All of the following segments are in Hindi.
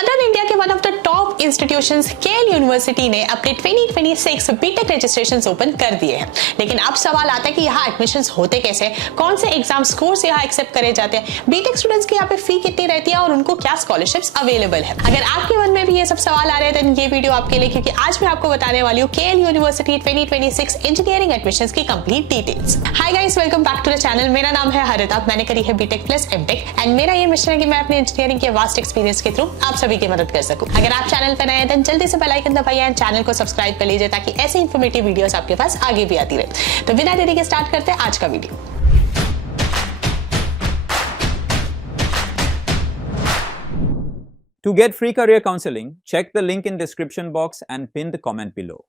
सदर्न इंडिया के one of the top institutions KL university ने अपने 2026 बीटेक रजिस्ट्रेशंस ओपन कर दिए हैं। लेकिन अब सवाल आता है कि यहाँ एडमिशंस होते कैसे, कौन से एग्जाम स्कोर्स यहाँ एक्सेप्ट करे जाते हैं, बीटेक स्टूडेंट्स की यहाँ पे फी कितनी रहती है और उनको क्या स्कॉलरशिप्स अवेलेबल है। अगर आपके मन में भी ये सब सवाल आ रहे हैं तो ये वीडियो आपके लिए, क्योंकि आज मैं आपको बताने वाली हूँ केएल यूनिवर्सिटी 2026 इंजीनियरिंग एडमिशंस की complete details. Hi guys, welcome back to the channel. मेरा नाम है हरिता, मैंने करी है बीटेक प्लस एमटेक एंड मेरा ये मिशन है कि मैं अपने इंजीनियरिंग के वास्ट एक्सपीरियंस के थ्रू आप सभी की मदद कर सकूं। अगर आप चैनल पर नए हैं तो जल्दी से बेल आइकन दबाइए एंड चैनल को सब्सक्राइब कर लीजिए ताकि ऐसे इन्फॉर्मेटिव वीडियोस आपके पास आगे भी आती रहे। तो बिना देरी के स्टार्ट करते हैं आज का video. To get free career counseling, check the link in description box and pin the comment below.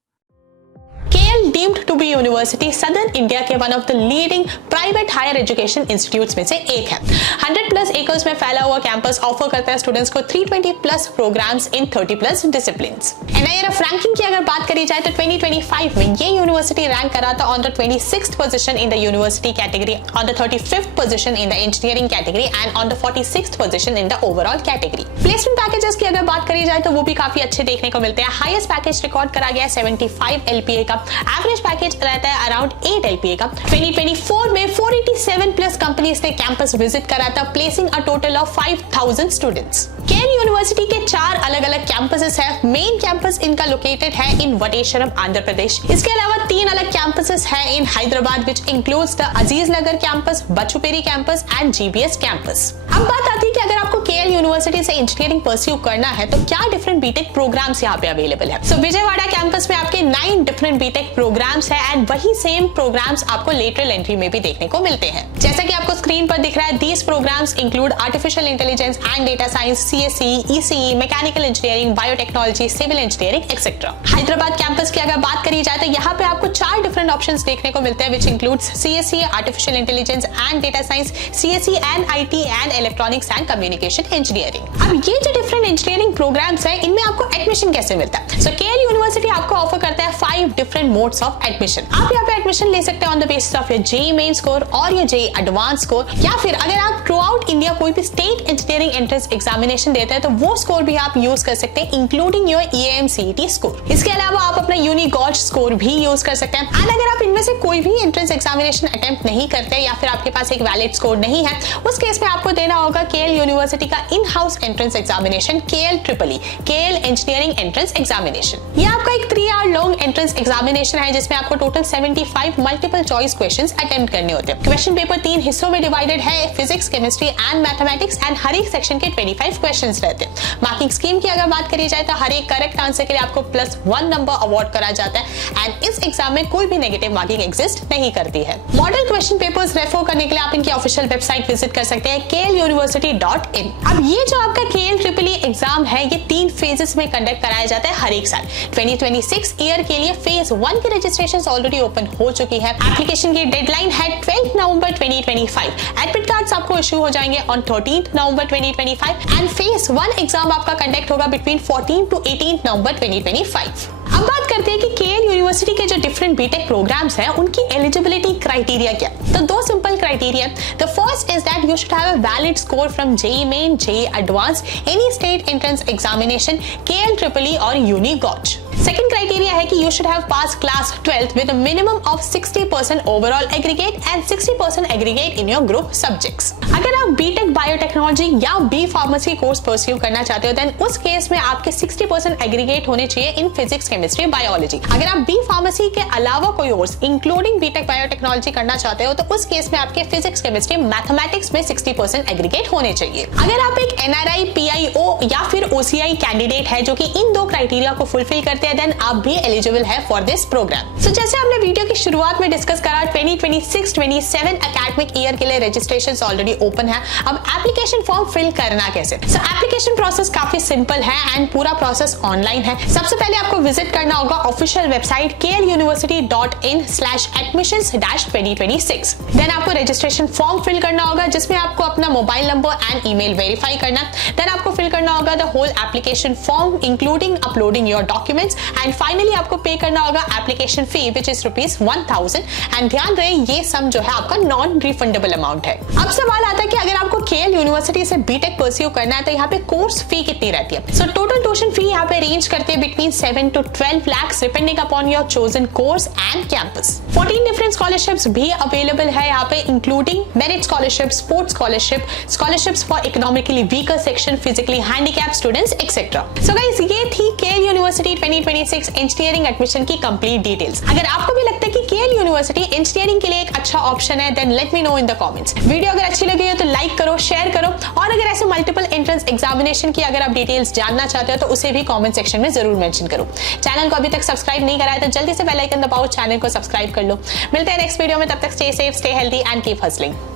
KL deemed to be university southern India के one of the leading private higher education institutes में से एक है। 100+ एकर्स में फैला हुआ कैंपस ऑफर करता है स्टूडेंट्स को 320+ प्रोग्राम्स इन 30+ डिसिप्लिन्स। एनआईआरएफ रैंकिंग की अगर बात करी जाए तो 2025 में ये यूनिवर्सिटी रैंक करा था on the 26th position in the university category, on the 35th position in the engineering category and on the 46th position in the overall category. Placement packages की अगर बात करी जाए तो वो भी काफी अच्छे देखने को मिलते हैं। हाईएस्ट पैकेज रिकॉर्ड करा गया 75 LPA का, एवरेज पैकेज रहता है अराउंड 8 LPA का। 2024 में 487+ कंपनीज ने कैंपस विजिट करा था, placing a total of 5000 students. KL university के 4 अलग-अलग कैंपसेस है। मेन कैंपस इनका लोकेटेड है इन वटेश्वरम, आंध्र प्रदेश। इसके अलावा 3 अलग कैंपसेस है in Hyderabad, which includes the Aziz Nagar campus, Bachupally campus and GBS campus. अब बात आती है कि अगर आपको केएल यूनिवर्सिटी से इंजीनियरिंग परस्यू करना है तो क्या डिफरेंट बीटेक प्रोग्राम्स यहाँ पे अवेलेबल है। सो विजयवाड़ा कैंपस में आपके 9 डिफरेंट बीटेक प्रोग्राम्स है एंड वही सेम प्रोग्राम्स आपको लेटरल एंट्री में भी देखने को मिलते हैं। जैसा कि आपको स्क्रीन पर दिख रहा है, these programs include artificial intelligence and data science, CSE, ECE, mechanical engineering, biotechnology, civil engineering etcetera. Hyderabad campus की अगर बात करी जाए तो यहाँ पे आपको 4 डिफरेंट ऑप्शंस देखने को मिलते हैं, which includes CSE, artificial intelligence and data science, CSE and IT and electronics and communication engineering. अब ये जो डिफरेंट इंजीनियरिंग प्रोग्राम्स है, इनमें आपको एडमिशन कैसे मिलता है? सो केएल यूनिवर्सिटी आपको ऑफर करता है 5 डिफरेंट मोड्स ऑफ एडमिशन। आप यहाँ पे एडमिशन ले सकते हैं on the basis of your JEE main score और योर जेईई एडवांस स्कोर, या फिर अगर आप थ्रू आउट इंडिया कोई भी स्टेट इंजीनियरिंग एंट्रेंस एग्जामिनेशन देते हैं तो वो स्कोर भी आप यूज कर सकते हैं, इंक्लूडिंग योर EAMCET स्कोर। इसके अलावा आप अपना यूनिगॉट स्कोर भी यूज कर सकते हैं। एंड अगर आप इनमें से कोई भी एंट्रेंस एग्जामिनेशन अटेम्प्ट नहीं करते या फिर आपके पास एक वैलिड स्कोर नहीं है, उस केस में आपको देना होगा केएल यूनिवर्सिटी का in house entrance examination, KL engineering entrance examination. ये आपका एक 3 आवर लॉन्ग एंट्रेंस एग्जामिनेशन है जिसमें आपको total 75 multiple choice questions attempt करने होते हैं। क्वेश्चन पेपर 3 हिस्सों में डिवाइडेड है, physics, chemistry and mathematics, and हर एक सेक्शन के 25 क्वेश्चंस रहते हैं। मार्किंग स्कीम की अगर बात करी जाए तो हर एक करेक्ट आंसर के लिए आपको +1 नंबर अवार्ड करा जाता है एंड इस एग्जाम में कोई भी नेगेटिव मार्किंग एग्जिस्ट नहीं करती है। मॉडल क्वेश्चन पेपर्स रेफर करने के लिए आप इनकी ऑफिशियल वेबसाइट विजिट कर सकते हैं, KLUniversity.in। अब ये जो आपका KL एग्जाम है, ये 3 फेजेस में कंडक्ट कराया जाता है हर एक साल। 2026 ईयर के लिए फेज 1 की रजिस्ट्रेशन ऑलरेडी ओपन हो चुकी है। एप्लीकेशन की डेडलाइन है 12 नवंबर 2025। एडमिट कार्ड्स आपको इशू हो जाएंगे on 13 November 2025 and phase 1 exam आपका कंडक्ट होगा बिटवीन 14 to 18 नवंबर 2025। अब बात करते हैं कि केएल यूनिवर्सिटी के जो डिफरेंट बीटेक प्रोग्राम्स हैं, उनकी एलिजिबिलिटी क्राइटेरिया क्या। तो 2 simple criteria. The first is that you should have a valid score from JEE main, JEE advance, any state entrance examination, KLEE और यूनिगॉट। सेकंड क्राइटेरिया है कि you should have pass class 12th with a minimum of 60% overall aggregate and 60% aggregate in your group subjects. अगर आप बीटेक बायोटेक्नोलॉजी या बी फार्मेसी कोर्स परस्यू करना चाहते हो, देन उस केस में आपके 60% एग्रीगेट होने चाहिए इन फिजिक्स, केमिस्ट्री, बायोलॉजी। अगर आप बी फार्मेसी के अलावा कोई कोर्स इंक्लूडिंग बीटेक बायोटेक्नोलॉजी करना चाहते हो तो उस केस में आपके फिजिक्स, केमिस्ट्री, मैथमेटिक्स में 60% एग्रीगेट होने चाहिए। अगर आप एक NRI, PIO या फिर OCI कैंडिडेट है जो कि इन 2 क्राइटेरिया को फुलफिल करते हैं, देन आप भी एलिजिबल है फॉर दिस प्रोग्राम। सो जैसे हमने वीडियो की शुरुआत में डिस्कस करा, 2026-27 एकेडमिक ईयर के लिए रजिस्ट्रेशन ऑलरेडी ओपन है। अब एप्लीकेशन फॉर्म फिल करना कैसे? सो एप्लीकेशन प्रोसेस काफी सिंपल है एंड पूरा प्रोसेस ऑनलाइन है। सबसे पहले आपको विजिट करना होगा ऑफिशियल वेबसाइट KLUniversity.in/admissions-2026। देन आपको रजिस्ट्रेशन फॉर्म फिल करना होगा जिसमें आपको अपना mobile number and email verify करना। देन आपको फिल करना होगा the whole application form including uploading your documents and finally आपको पे करना होगा application fee which is ₹1000 and ध्यान रहे ये सम जो है आपका नॉन रिफंडेबल अमाउंट है। अब सवाल आता है कि अगर आपको केएल यूनिवर्सिटी से बीटेक परस्यू करना है तो यहाँ पे कोर्स फी कितनी रहती है? सो टोटल ट्यूशन फी यहाँ पे रेंज करते हैं between 7 to 12 lakhs depending upon your chosen course and campus. 14 different scholarships भी अवेलेबल है यहाँ पे, including merit scholarship, sports scholarship, scholarships for economically weaker section, physically handicapped students etcetera. So guys, ये थी केएल यूनिवर्सिटी 2026 इंजीनियरिंग एडमिशन की कंप्लीट डिटेल्स। अगर आपको भी लगता है कि केएल यूनिवर्सिटी इंजीनियरिंग के लिए एक अच्छा ऑप्शन है, then let me know in the comments. Video अगर अच्छी लगी हो तो लाइक करो, शेयर करो, और अगर ऐसे मल्टीपल एंट्रेंस एग्जामिनेशन की अगर आप डिटेल्स जानना चाहते हो तो उसे भी कमेंट सेक्शन में जरूर मेंशन करो। चैनल को अभी तक सब्सक्राइब नहीं करा है तो जल्दी से बेल आइकन दबाओ, चैनल को सब्सक्राइब कर लो। मिलते हैं नेक्स्ट वीडियो में, तब तक stay safe, stay healthy and keep hustling.